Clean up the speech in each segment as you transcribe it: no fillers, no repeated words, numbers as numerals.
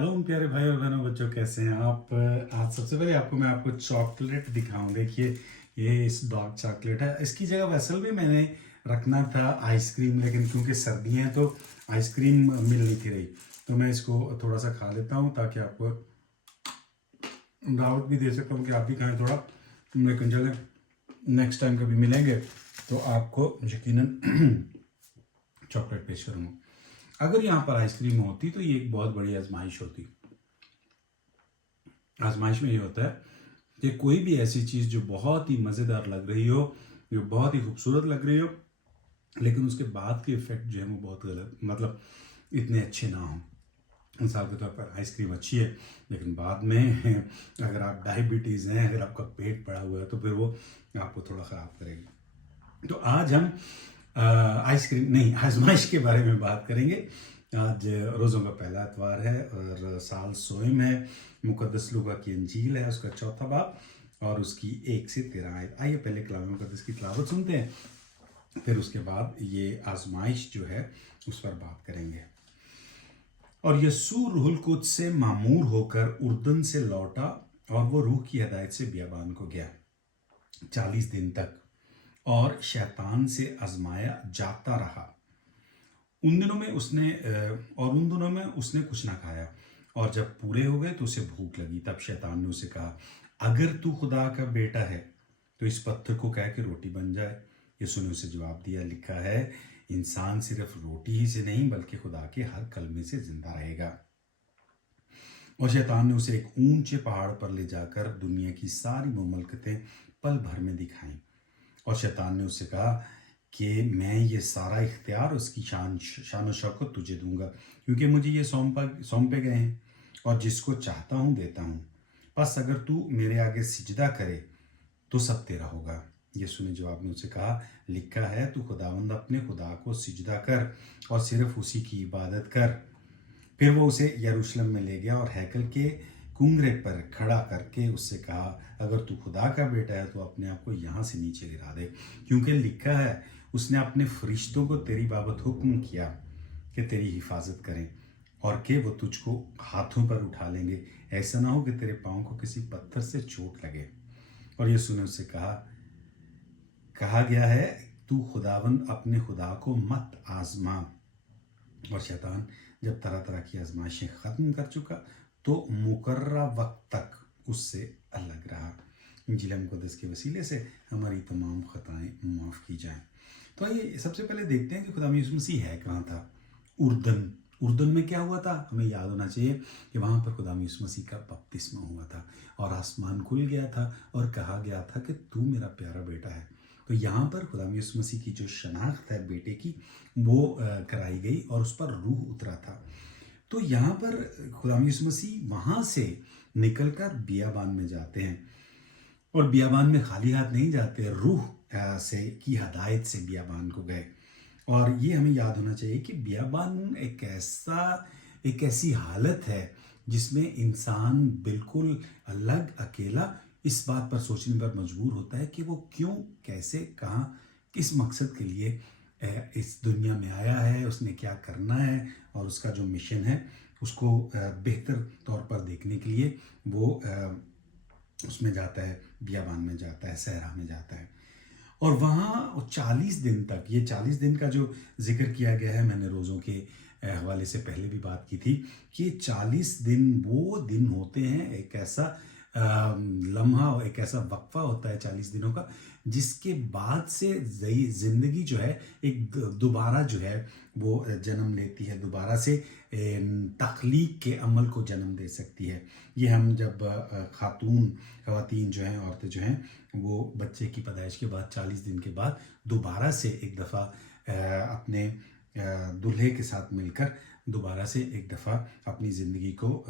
Hello प्यारे भाई और बहनों, बच्चों कैसे हैं आप। आज सबसे पहले मैं आपको चॉकलेट दिखाऊं। देखिए, ये इस डार्क चॉकलेट है। इसकी जगह वैसे भी मैंने रखना था आइसक्रीम, लेकिन क्योंकि सर्दियां हैं तो आइसक्रीम मिल नहीं थी रही, तो मैं इसको थोड़ा सा खा लेता हूं ताकि आपको दावत भी दे सकता हूं कि आप भी खाएं थोड़ा। लेकिन चले, नेक्स्ट टाइम कभी मिलेंगे तो आपको यकीनन चॉकलेट पेश करूँगा। अगर यहाँ पर आइसक्रीम होती तो ये एक बहुत बड़ी आजमाइश होती। आजमाइश में ये होता है कि कोई भी ऐसी चीज़ जो बहुत ही मज़ेदार लग रही हो, जो बहुत ही खूबसूरत लग रही हो, लेकिन उसके बाद के इफेक्ट जो है वो बहुत गलत, मतलब इतने अच्छे ना हों। मिसाल के तौर पर आइसक्रीम अच्छी है, लेकिन बाद में अगर आप डायबिटीज़ हैं, अगर आपका पेट पड़ा हुआ है, तो फिर वो आपको थोड़ा ख़राब करेगी। तो आज हम आइसक्रीम नहीं, आजमाइश के बारे में बात करेंगे। आज रोज़ों का पहला एतवार है और साल सोइम है। मुकद्दस लूका की इंजील है, उसका चौथा बाब और उसकी 1 से 13 आयत। आइए पहले कलाम मुकद्दस की तिलावत सुनते हैं, फिर उसके बाद ये आजमाइश जो है उस पर बात करेंगे। और यस्सू रूहुल कुद्स से मामूर होकर उर्दन से लौटा और वो रूह की हिदायत से बियाबान को गया 40 दिन तक, और शैतान से आजमाया जाता रहा। उन दिनों में उसने कुछ ना खाया, और जब पूरे हो गए तो उसे भूख लगी। तब शैतान ने उसे कहा, अगर तू खुदा का बेटा है तो इस पत्थर को कह के रोटी बन जाए। यीशु ने उसे जवाब दिया, लिखा है, इंसान सिर्फ रोटी ही से नहीं बल्कि खुदा के हर कलमे से जिंदा रहेगा। और शैतान ने उसे एक ऊंचे पहाड़ पर ले जाकर दुनिया की सारी मुमलकतें पल भर में दिखाई। और शैतान ने उससे कहा कि मैं ये सारा इख्तियार, उसकी शान और शौकत तुझे दूंगा, क्योंकि मुझे ये सौंपे गए हैं, और जिसको चाहता हूँ देता हूँ। बस अगर तू मेरे आगे सिजदा करे तो सब तेरा होगा। यीशु ने जवाब में उसे कहा, लिखा है, तू खुदावंद अपने खुदा को सिजदा कर और सिर्फ उसी की इबादत कर। फिर वो उसे यरूशलेम में ले गया और हैकल के कुंगरे पर खड़ा करके उससे कहा, अगर तू खुदा का बेटा है तो अपने आप को यहाँ से नीचे गिरा दे, क्योंकि लिखा है, उसने अपने फरिश्तों को तेरी बाबत हुक्म किया कि तेरी हिफाजत करें, और कि वो तुझको हाथों पर उठा लेंगे, ऐसा ना हो कि तेरे पाँव को किसी पत्थर से चोट लगे। और यीशु ने उससे कहा गया है, तू खुदावंद अपने खुदा को मत आजमा। और शैतान जब तरह तरह की आजमाइशें ख़त्म कर चुका तो मुकर्रा वक्त तक उससे अलग रहा। इंजील मुक़द्दस के वसीले से हमारी तमाम ख़ताएँ माफ़ की जाएं। तो आइए सबसे पहले देखते हैं कि खुदा यीशु मसीह है कहाँ था। उर्दन में क्या हुआ था, हमें याद होना चाहिए कि वहाँ पर खुदा यीशु मसीह का बपतिस्मा हुआ था और आसमान खुल गया था और कहा गया था कि तू मेरा प्यारा बेटा है। तो यहाँ पर खुदा यीशु मसीह की जो शनाख्त है बेटे की, वो कराई गई और उस पर रूह उतरा था। तो यहाँ पर खुदा यीशु मसीह वहाँ से निकलकर बियाबान में जाते हैं, और बियाबान में खाली हाथ नहीं जाते, रूह से की हदायत से बियाबान को गए। और ये हमें याद होना चाहिए कि बियाबान एक ऐसी हालत है जिसमें इंसान बिल्कुल अलग, अकेला, इस बात पर सोचने पर मजबूर होता है कि वो क्यों, कैसे, कहाँ, किस मकसद के लिए इस दुनिया में आया है, उसने क्या करना है, और उसका जो मिशन है उसको बेहतर तौर पर देखने के लिए वो उसमें जाता है, बियाबान में जाता है, सहरा में जाता है। और वहाँ 40 दिन तक, ये 40 दिन का जो जिक्र किया गया है, मैंने रोज़ों के हवाले से पहले भी बात की थी कि 40 दिन वो दिन होते हैं, एक ऐसा लम्हा, एक ऐसा वक्फा होता है 40 दिनों का, जिसके बाद से ज़िंदगी जो है एक दोबारा जो है वो जन्म लेती है, दोबारा से तख्लीक के अमल को जन्म दे सकती है। ये हम जब ख़वातीन जो हैं, औरतें जो हैं, वो बच्चे की पैदाइश के बाद 40 दिन के बाद दोबारा से एक दफ़ा अपने दूल्हे के साथ मिलकर दोबारा से एक दफ़ा अपनी ज़िंदगी को,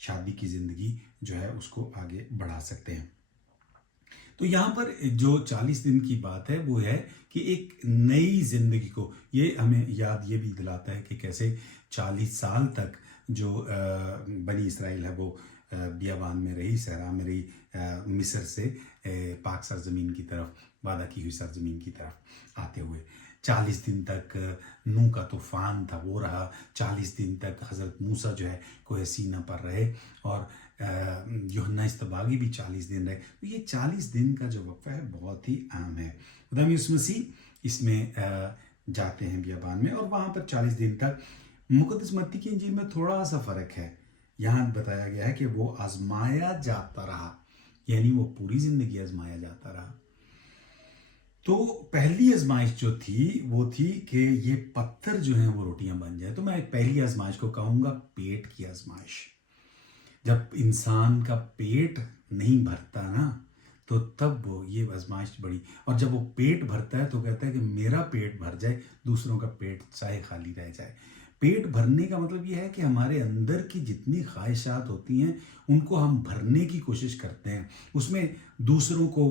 शादी की ज़िंदगी जो है उसको आगे बढ़ा सकते हैं। तो यहाँ पर जो 40 दिन की बात है वो है कि एक नई ज़िंदगी को, ये हमें याद ये भी दिलाता है कि कैसे 40 साल तक जो बनी इसराइल है वो बियाबान में रही, सहरा में रही, मिस्र से पाक सरजमीन की तरफ, वादा की हुई सरजमीन की तरफ आते हुए 40 दिन तक नूह का तूफान था वो रहा, 40 दिन तक हज़रत मूसा जो है कोह सीना पर रहे, और यूहन्ना इस्तबागी भी 40 दिन रहे। तो ये 40 दिन का जो वक्फा है बहुत ही अहम है। खुदा यीशु मसीह इसमें जाते हैं बियाबान में, और वहाँ पर 40 दिन तक। मुक़द्दस मत्ती की इंजील में थोड़ा सा फ़र्क है, यहाँ बताया गया है कि वो आजमाया जाता रहा, यानी वो पूरी ज़िंदगी आजमाया जाता रहा। तो पहली आजमाइश जो थी वो थी कि ये पत्थर जो हैं वो रोटियां बन जाए। तो मैं पहली आजमाइश को कहूँगा पेट की आजमाइश। जब इंसान का पेट नहीं भरता ना, तो तब वो ये आजमाइश बड़ी, और जब वो पेट भरता है तो कहता है कि मेरा पेट भर जाए, दूसरों का पेट चाहे खाली रह जाए। पेट भरने का मतलब ये है कि हमारे अंदर की जितनी ख्वाहिशात होती हैं उनको हम भरने की कोशिश करते हैं, उसमें दूसरों को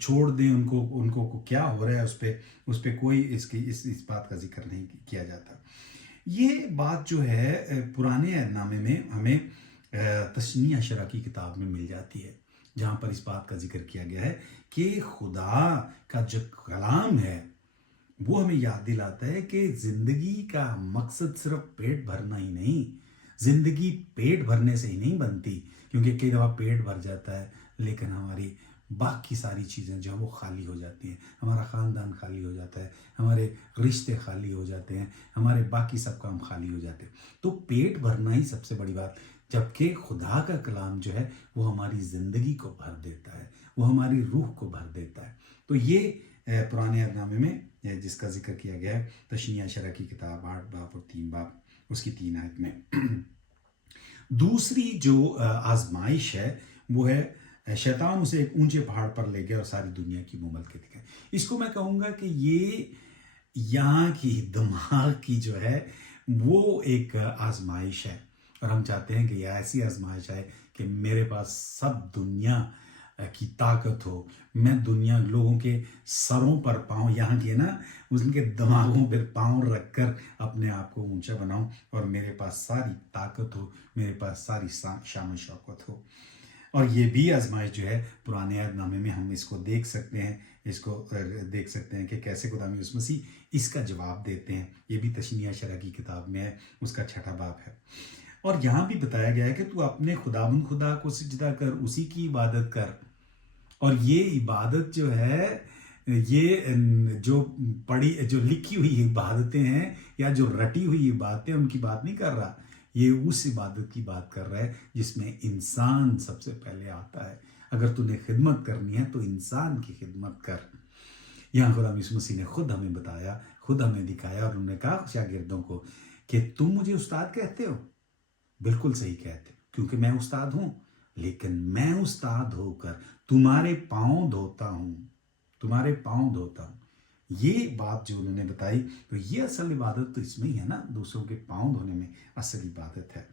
छोड़ दें, उनको क्या हो रहा है उस पे कोई इस बात का जिक्र नहीं किया जाता। ये बात जो है पुराने अहदनामे में हमें तस्नीह अशरा की किताब में मिल जाती है, जहाँ पर इस बात का जिक्र किया गया है कि खुदा का जो कलाम है वो हमें याद दिलाता है कि ज़िंदगी का मकसद सिर्फ पेट भरना ही नहीं, ज़िंदगी पेट भरने से ही नहीं बनती, क्योंकि कई दफ़ा पेट भर जाता है लेकिन हमारी बाकी सारी चीज़ें जो हैं वो खाली हो जाती हैं, हमारा ख़ानदान खाली हो जाता है, हमारे रिश्ते खाली हो जाते हैं, हमारे बाकी सब काम खाली हो जाते हैं। तो पेट भरना ही सबसे बड़ी बात, जबकि खुदा का कलाम जो है वो हमारी ज़िंदगी को भर देता है, वो हमारी रूह को भर देता है। तो ये पुराने अहदनामे में जिसका जिक्र किया गया है तशनीह अशरा की किताब 8 बाब और 3 बाब उसकी 3 आयत में। दूसरी जो आजमाइश है वो है शैतान उसे एक ऊंचे पहाड़ पर ले गया और सारी दुनिया की मुमलके दिखाई। इसको मैं कहूँगा कि ये यहाँ की दिमाग की जो है वो एक आजमाइश है, और हम चाहते हैं कि ये ऐसी आजमाइश है कि मेरे पास सब दुनिया की ताकत हो, मैं दुनिया लोगों के सरों पर पाँव, यहाँ के ना उनके दिमागों पर पाँव रखकर अपने आप को ऊंचा बनाऊं, और मेरे पास सारी ताकत हो, मेरे पास सारी शान शौकत हो। और ये भी आजमाइश जो है पुराने अहदनामे में हम इसको देख सकते हैं कि कैसे खुदा यीशु मसीह इसका जवाब देते हैं। ये भी तशनीह अशरा की किताब में है, उसका 6 बाब है। और यहाँ भी बताया गया है कि तू अपने खुदा को सिजदा कर, उसी की इबादत कर। और ये इबादत जो है, ये जो लिखी हुई इबादतें हैं या जो रटी हुई इबादतें, उनकी बात नहीं कर रहा, ये उस इबादत की बात कर रहा है जिसमें इंसान सबसे पहले आता है। अगर तूने खिदमत करनी है तो इंसान की खिदमत कर। यहाँ खुदा यीशु मसीह ने खुद हमें बताया, खुद हमें दिखाया, और उन्होंने कहा शागिर्दों को कि तुम मुझे उस्ताद कहते हो, बिल्कुल सही कहते हो, क्योंकि मैं उस्ताद हूँ, लेकिन मैं उस्ताद होकर तुम्हारे पाँव धोता हूँ। ये बात जो उन्होंने बताई, तो ये असल इबादत तो इसमें ही है ना, दूसरों के पाँव धोने में असल इबादत है।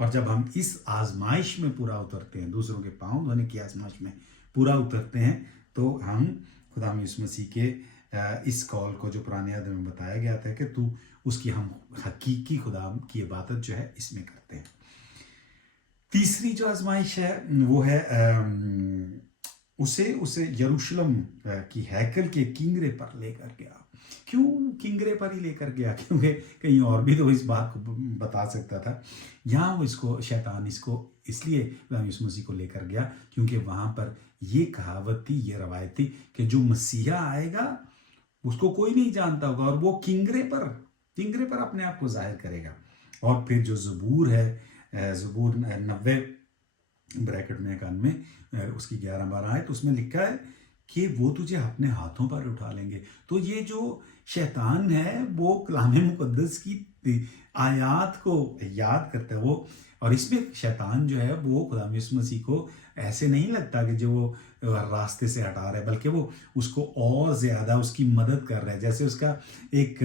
और जब हम इस आजमाइश में पूरा उतरते हैं, दूसरों के पाँव धोने की आजमाइश में पूरा उतरते हैं, तो हम खुदा यीशु मसीह के इस कॉल को जो पुराने अहद में बताया गया था कि तू उसकी, हम हकीकी खुदा की इबादत जो है इसमें करते हैं। तीसरी जो आजमाइश है वो है उसे यरूशलेम की हैकल के किंगरे पर लेकर गया। क्यों किंगरे पर ही लेकर गया? क्योंकि कहीं और भी तो इस बात को बता सकता था। यहाँ वो शैतान इसको इसलिए यीशु मसीह को लेकर गया क्योंकि वहाँ पर ये कहावत थी, ये रवायत थी कि जो मसीहा आएगा उसको कोई नहीं जानता होगा, और वो किंगरे पर अपने आप को जाहिर करेगा। और फिर जो ज़बूर है, ज़बूर 90 ब्रैकेट में 91 उसकी 11-12 आयत, उसमें लिखा है कि वो तुझे अपने हाथों पर उठा लेंगे। तो ये जो शैतान है वो कलाम मुकद्दस की आयात को याद करता है वो, और इसमें शैतान जो है वो खुदा यीशु मसीह को ऐसे नहीं लगता कि जो वो रास्ते से हटा रहा है, बल्कि वो उसको और ज़्यादा उसकी मदद कर रहा है, जैसे उसका एक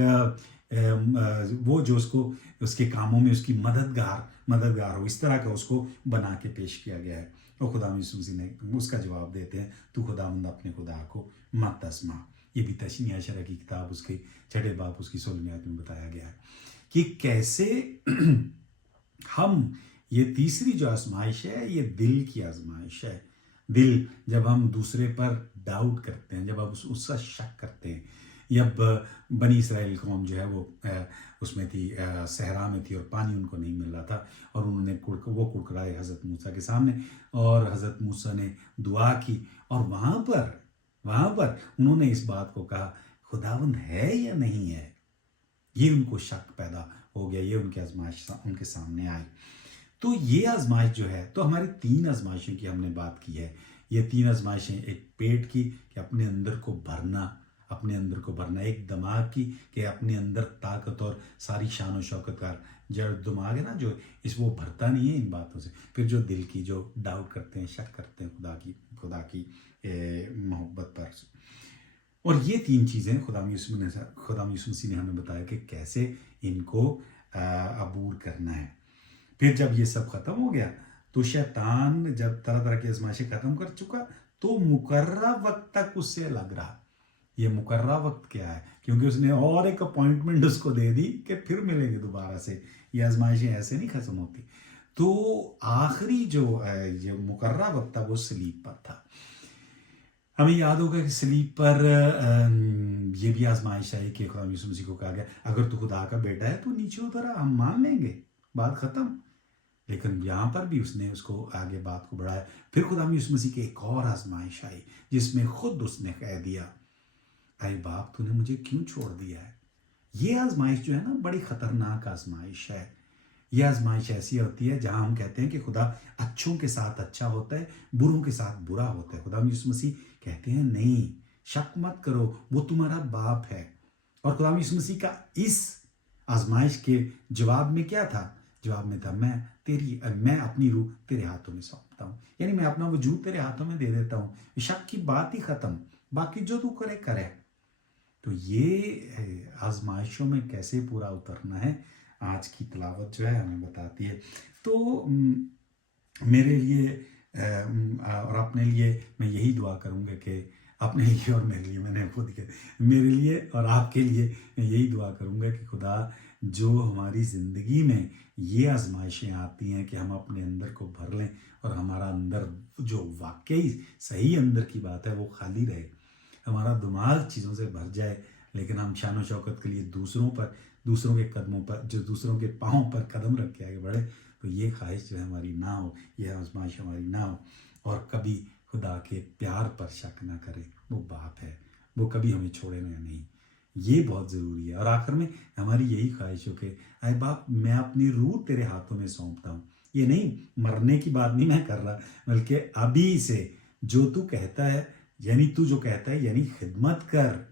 वो जो उसको उसके कामों में उसकी मददगार हो, इस तरह का उसको बना के पेश किया गया है। और खुदा यीशु मसीह ने उसका जवाब देते हैं, तू खुदावंद अपने खुदा को मत तस्मा। ये भी तशनीह अशरा की किताब उसके 6 बाब उसकी 16 आयत में बताया गया है कि कैसे हम, ये तीसरी जो आजमाइश है ये दिल की आजमाइश है। दिल, जब हम दूसरे पर डाउट करते हैं, जब हम उसका शक करते हैं, बनी इसराइल कौम जो है वो उसमें थी, सहरा में थी और पानी उनको नहीं मिल रहा था, और उन्होंने वो कुड़कुड़ाए हज़रत मूसा के सामने, और हज़रत मूसा ने दुआ की, और वहाँ पर उन्होंने इस बात को कहा खुदावंद है या नहीं है। ये उनको शक पैदा हो गया, ये उनकी आजमाइश उनके सामने आई। तो ये आजमाइश जो है, तो हमारी 3 आजमाइशों की हमने बात की है। ये 3 आजमाइशें, एक पेट की कि अपने अंदर को भरना, एक दिमाग की कि अपने अंदर ताकत और सारी शान और शौकत का जो दिमाग है ना, जो वो भरता नहीं है इन बातों से। फिर जो दिल की, जो डाउट करते हैं, शक करते हैं खुदा की मोहब्बत पर। और ये 3 चीज़ें खुदा यीशु मसीह ने हमें बताया कि कैसे इनको अबूर करना है। फिर जब ये सब ख़त्म हो गया तो शैतान जब तरह तरह की आजमाइशें ख़त्म कर चुका तो मुकर्रा वक्त तक उससे लग रहा। ये मुकर्रा वक्त क्या है? क्योंकि उसने और एक अपॉइंटमेंट उसको दे दी कि फिर मिलेंगे दोबारा से, ये आजमाइशें ऐसे नहीं ख़त्म होती। तो आखिरी जो मुकर्रा वक्त था वो सलीब पर था। हमें याद होगा कि सलीब पर ये भी आजमाइश आई कि खुदा यीशु मसीह को कहा गया अगर तू खुदा का बेटा है तो नीचे उतर आ, हम मान लेंगे, बात ख़त्म। लेकिन यहाँ पर भी उसने उसको आगे बात को बढ़ाया। फिर खुदा यीशु मसीह की एक और आजमाइश आई जिसमें खुद उसने कह दिया, अरे बाप तूने मुझे क्यों छोड़ दिया है। ये आजमाइश जो है ना, बड़ी ख़तरनाक आजमाइश है। ये आजमाइश ऐसी होती है जहां हम कहते हैं कि खुदा अच्छों के साथ अच्छा होता है, बुरों के साथ बुरा होता है। खुदा यीशु मसीह कहते हैं नहीं, शक मत करो, वो तुम्हारा बाप है। और खुदा यीशु मसीह का इस आजमाइश के जवाब में क्या था? जवाब में था, मैं अपनी रूह तेरे हाथों में सौंपता हूँ, यानी मैं अपना वजूद तेरे हाथों में दे देता हूँ। शक की बात ही खत्म, बाकी जो तू करे करे। तो ये आजमाइशों में कैसे पूरा उतरना है, आज की तिलावत जो है हमें बताती है। तो मेरे लिए और अपने लिए मैं यही दुआ करूँगा कि अपने लिए और मेरे लिए, मैंने खुद के मेरे लिए और आपके लिए मैं यही दुआ करूँगा कि खुदा जो हमारी ज़िंदगी में ये आजमाइशें आती हैं कि हम अपने अंदर को भर लें और हमारा अंदर जो वाकई सही अंदर की बात है वो खाली रहे, हमारा दिमाग चीज़ों से भर जाए, लेकिन हम शान शौकत के लिए दूसरों के कदमों पर, जो दूसरों के पाँव पर कदम रख के आगे बढ़े। तो ये ख्वाहिश जो है हमारी ना हो, ये आजमाइश हमारी ना हो, और कभी खुदा के प्यार पर शक ना करें। वो बाप है, वो कभी हमें छोड़े ना नहीं, ये बहुत ज़रूरी है। और आखिर में हमारी यही ख्वाहिश हो कि अरे बाप मैं अपनी रूह तेरे हाथों में सौंपता हूँ। ये नहीं, मरने की बात नहीं मैं कर रहा, बल्कि अभी से जो तू कहता है, यानी तू जो कहता है, यानी खिदमत कर,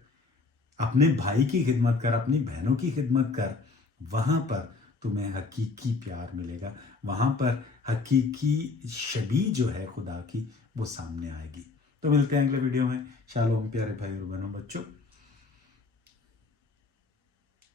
अपने भाई की खिदमत कर, अपनी बहनों की खिदमत कर, वहाँ पर तुम्हें हकीकी प्यार मिलेगा, वहाँ पर हकीकी शबी जो है खुदा की वो सामने आएगी। तो मिलते हैं अगले वीडियो में। शालोम प्यारे भाई और बहनों बच्चों।